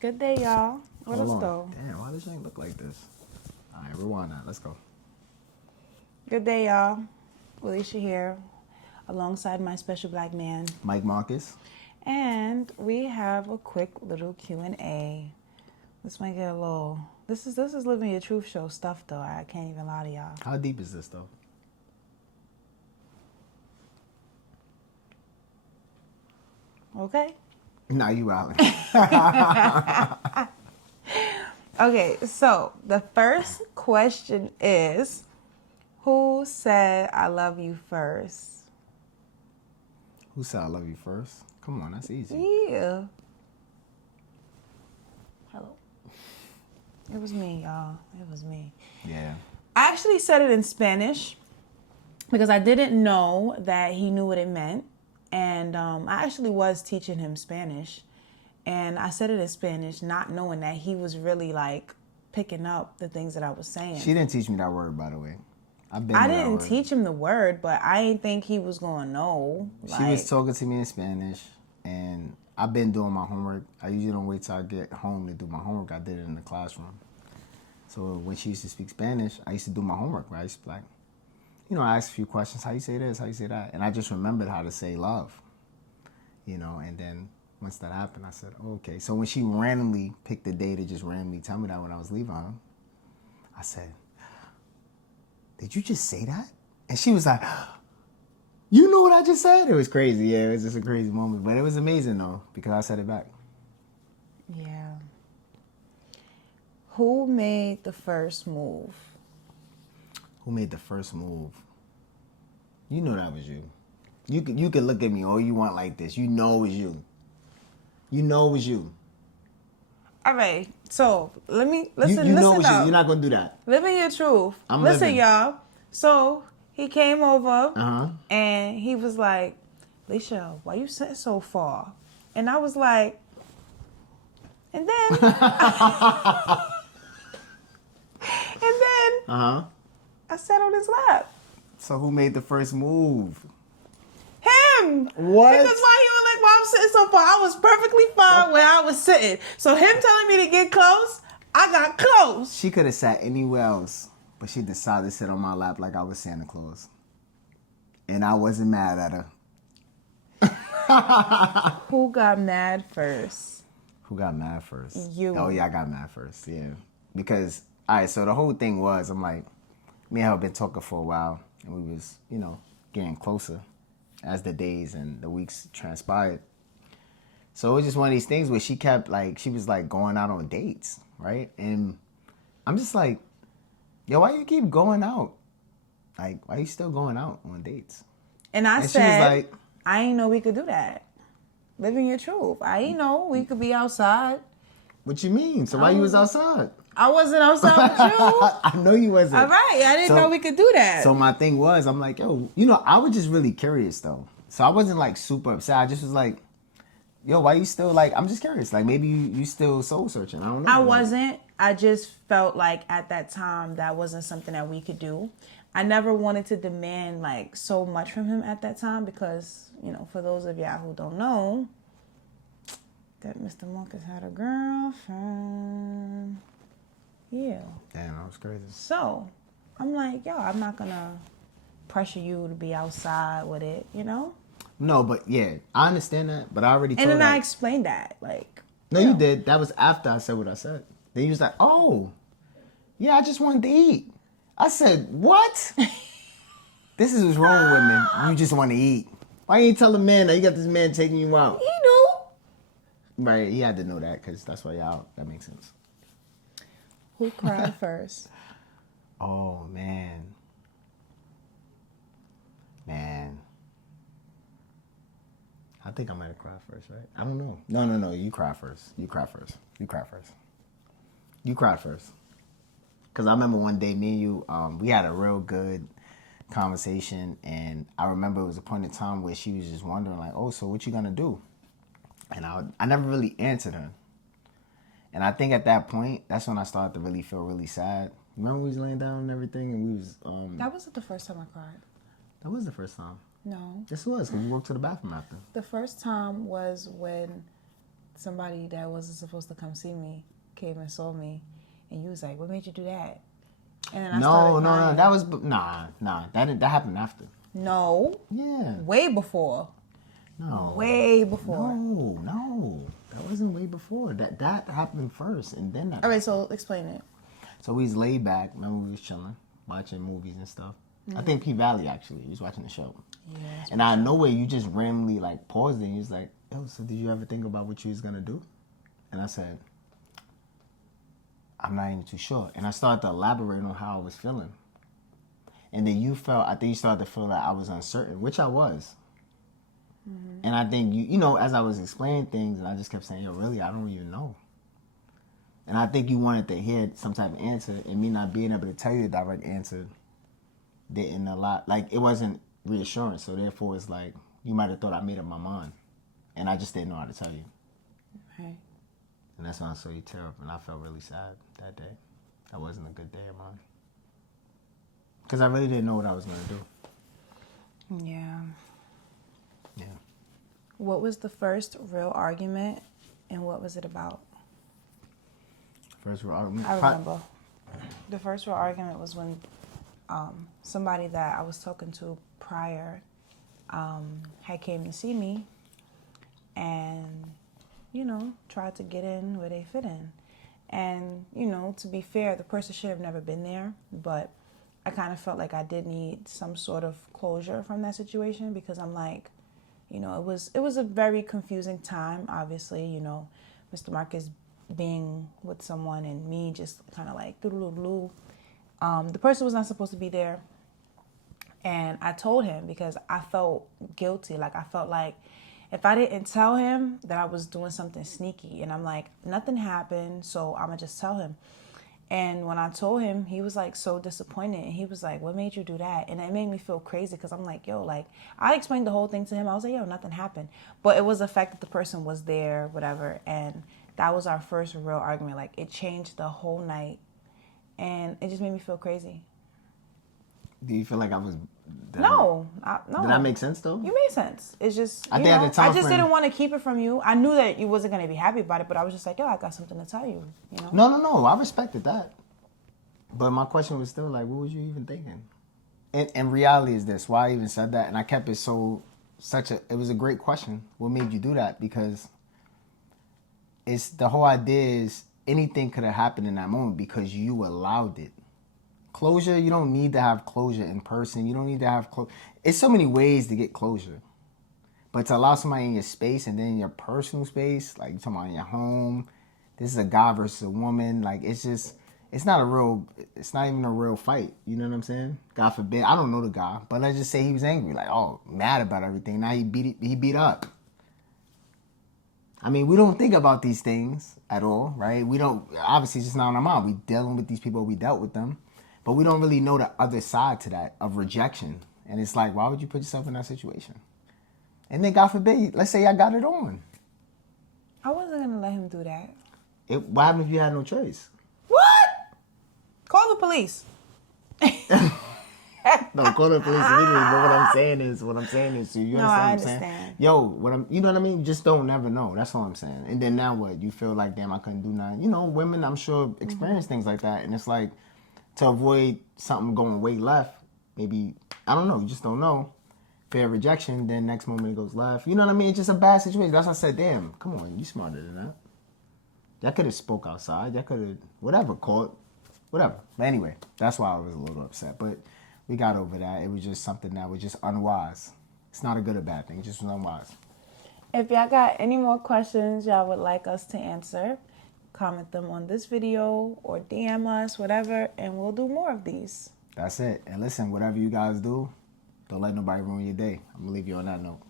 Good day, y'all. What Hold else on. though? Damn, why does thing look like this? All right, rewind that. Let's go. Good day, y'all. Alicia here, alongside my special black man, Mike Marcus. and we have a quick little Q&A. This might get a little. This is living your truth show stuff though. I can't even lie to y'all. How deep is this though? Okay. Nah, you out. Okay. So the first question is, who said I love you first? Who said I love you first? Come on, that's easy. Yeah. Hello. It was me, y'all. It was me. Yeah. I actually said it in Spanish because I didn't know that he knew what it meant. And I actually was teaching him Spanish. And I said it in Spanish, not knowing that he was really like picking up the things that I was saying. She didn't teach me that word, by the way. I didn't teach him the word, but I didn't think he was going to know. She was talking to me in Spanish, and I've been doing my homework. I usually don't wait till I get home to do my homework. I did it in the classroom. So when she used to speak Spanish, I used to do my homework, right? I used to be like, I ask a few questions. How you say this? How you say that? And I just remembered how to say love, and then once that happened, I said, oh, okay. So when she randomly picked the day to just randomly tell me that when I was leaving her, I said, did you just say that? And she was like, you know what I just said? It was crazy. Yeah, it was just a crazy moment. But it was amazing, though, because I said it back. Yeah. Who made the first move? Who made the first move? You know that was you. You could look at me all you want like this. You know it was you. You know it was you. All right. So listen. You Listen know it was you. up. You're not going to do that. Living your truth. I'm Listen, living. y'all. So he came over Uh-huh. and he was like, Alicia, why you sitting so far? And I was like, and then, Uh-huh. I sat on his lap. So who made the first move? Him. What? Because why he was like, why I'm sitting so far? I was perfectly fine where I was sitting. So him telling me to get close, I got close. She could have sat anywhere else, but she decided to sit on my lap like I was Santa Claus. And I wasn't mad at her. Who got mad first? Who got mad first? You. Oh, yeah, I got mad first, yeah. Because, all right, so the whole thing was, I'm like, me and her have been talking for a while, and we was, getting closer as the days and the weeks transpired. So it was just one of these things where she was going out on dates, right? And I'm just like, yo, why you keep going out? Like, why you still going out on dates? And I And said, she was like, I ain't know we could do that. Living your truth. I ain't know we could be outside. what you mean? So why you was outside? I wasn't outside with you. I know you wasn't. All right. I didn't know we could do that. So my thing was, I'm like, yo, I was just really curious though. So I wasn't like super upset. I just was like, yo, why you still like, I'm just curious. Like maybe you still soul searching. I don't know. I wasn't. I just felt like at that time that wasn't something that we could do. I never wanted to demand like so much from him at that time because, for those of y'all who don't know, that Mr. Marcus had a girlfriend. Yeah. Damn, that was crazy. So I'm like, yo, I'm not gonna pressure you to be outside with it, No, but yeah, I understand that. But I already told And then her. I explained that, like. No, you did. That was after I said what I said. Then you was like, oh, yeah, I just wanted to eat. I said, what? This is what's wrong with women. You just want to eat. Why you ain't tell the man that you got this man taking you out? He knew. Right, he had to know that because that's why y'all, that makes sense. Who cried first? Oh, man. I think I might have cried first, right? I don't know. No. You cry first. You cried first. Because I remember one day, me and you, we had a real good conversation. And I remember it was a point in time where she was just wondering, like, oh, so what you going to do? And I never really answered her. And I think at that point, that's when I started to really feel really sad. Remember we was laying down and everything, and we was... That wasn't the first time I cried. That was the first time. No. Yes, it was, because we walked to the bathroom after. The first time was when somebody that wasn't supposed to come see me came and saw me, and you was like, "What made you do that?" And then I started crying. That was that happened after. No. Yeah. Way before. No. Way before. No. That wasn't way before. That happened first, and then that. All right, so explain it. So we was laid back. Remember, we was chilling, watching movies and stuff. I think P Valley actually. He was watching the show. Yeah. And out of nowhere, you just randomly like paused it. And you was like, "Yo, so did you ever think about what you was gonna do?" And I said, "I'm not even too sure." And I started to elaborate on how I was feeling. And then I think you started to feel that I was uncertain, which I was. Mm-hmm. And I think as I was explaining things, and I just kept saying, "Yo, really, I don't even know." And I think you wanted to hear some type of answer, and me not being able to tell you the direct answer didn't it wasn't reassurance. So therefore, it's like you might have thought I made up my mind, and I just didn't know how to tell you. Right. And that's when I saw you tear up, and I felt really sad that day. That wasn't a good day of mine. Because I really didn't know what I was going to do. Yeah. Yeah. What was the first real argument, and what was it about? First real argument? I remember. The first real argument was when somebody that I was talking to prior had came to see me and, tried to get in where they fit in. And, to be fair, the person should have never been there, but I kind of felt like I did need some sort of closure from that situation because I'm like, it was a very confusing time, obviously, Mr. Marcus being with someone and me just kind of like doo-doo-doo-doo. The person was not supposed to be there. And I told him because I felt guilty. Like I felt like if I didn't tell him that I was doing something sneaky, and I'm like, nothing happened, so I'm going to just tell him. And when I told him, he was like so disappointed. And he was like, "What made you do that?" And it made me feel crazy because I'm like, yo, like I explained the whole thing to him. I was like, yo, nothing happened. But it was the fact that the person was there, whatever. And that was our first real argument. Like it changed the whole night. And it just made me feel crazy. Do you feel like I was... No. Did that make sense though? You made sense. It's just, I think at the time I just didn't want to keep it from you. I knew that you wasn't going to be happy about it, but I was just like, yo, I got something to tell you, No. I respected that. But my question was still like, what was you even thinking? And reality is this, why I even said that, and I kept it it was a great question. What made you do that? Because it's the whole idea is anything could have happened in that moment because you allowed it. Closure, you don't need to have closure in person. You don't need to have closure. It's so many ways to get closure. But to allow somebody in your space and then in your personal space, like you're talking about in your home, this is a guy versus a woman. Like it's not even a real fight. You know what I'm saying? God forbid. I don't know the guy, but let's just say he was angry, like, mad about everything. Now he beat up. I mean, we don't think about these things at all, right? We don't, obviously it's just not on our mind. We dealing with these people, we dealt with them, but we don't really know the other side to that of rejection. And it's like, why would you put yourself in that situation? And then God forbid, let's say I got it on. I wasn't going to let him do that. What happened if you had no choice? What? Call the police. No, call the police immediately. But what I'm saying is, so you understand what I'm saying? Yo, you know what I mean? Just don't never know. That's all I'm saying. And then now what? You feel like, damn, I couldn't do nothing. Women, I'm sure, experience things like that. And it's like, to avoid something going way left, maybe, I don't know, you just don't know. Fair rejection, then next moment it goes left. You know what I mean? It's just a bad situation. That's why I said, damn, come on, you smarter than that. Y'all could have spoke outside. Y'all could have, whatever, called, whatever. But anyway, that's why I was a little upset. But we got over that. It was just something that was just unwise. It's not a good or bad thing. It just was unwise. If y'all got any more questions y'all would like us to answer, comment them on this video or DM us, whatever, and we'll do more of these. That's it. And listen, whatever you guys do, don't let nobody ruin your day. I'm going to leave you on that note.